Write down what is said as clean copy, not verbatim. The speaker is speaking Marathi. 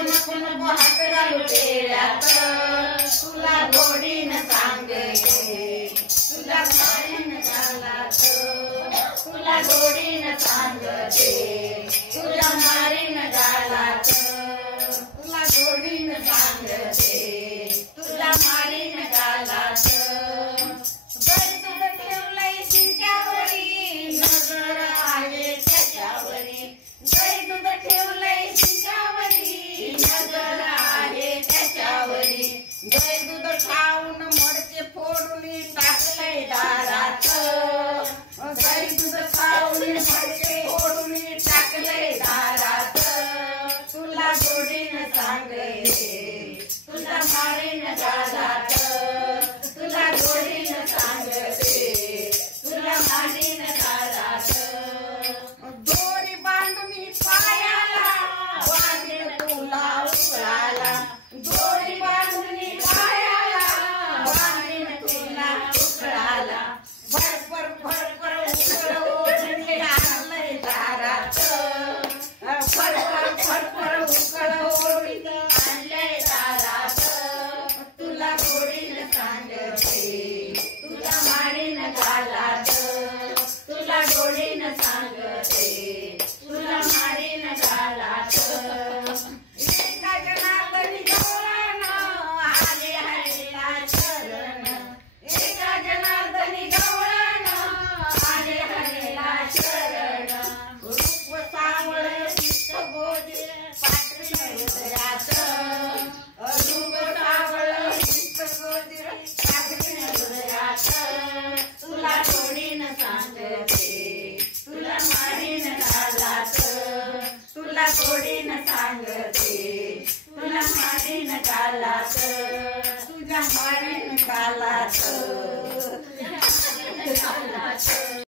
नको नको हात घालू टेऱ्यात, तुला गोडीनं सांगते, तुला मारीन गालात, तुला गोडीनं सांगते, तुला मारीन गालात, तुला गोडीनं सांगते, तुला मारीन गालात. जरी तुझं ठेवलंय शिंक्यावरी, नजर आहे त्याच्यावरी, जरी तुझं ठेवलंय शिंक्यावरी, नजर आहे त्याच्यावरी, जय दूध खाऊन मडके फोडून टाकलंय दारात, जय दूध खाऊन मडके फोडून टाकलंय दारात, तुला गोडीनं सांगते, तुला मारीन गालात, तुला गोडीनं सांगते, तुला मारीन गालात. दोरी बांधून पायाला, वागीन तुला उकळाला, दोरी बांधून पायाला, वागीन तुला उकळाला, भरभर भरभर उकळ ओढून आणलंय दारात, भरभर भरभर उकळ ओढून आणलंय दारात, तुला गोडीनं सांगते, तुला मारीन गालात, तुला गोडीनं सांगते, तुला मारीन गालात. एका जनार्दनी गवळण आले हरीला शरण, एका जनार्दनी गवळण आले हरीला शरण, रूप सावळ चित्त गोजे पाठविण हृदयात, रूप सावळ चित्त गोजे पाठविण हृदयात, तुला गोडीनं सांगते, तुला मारीन गालात, तुला गोडीनं सांगते, तुला मारीन गालात, तुझ्या मारीन गालात.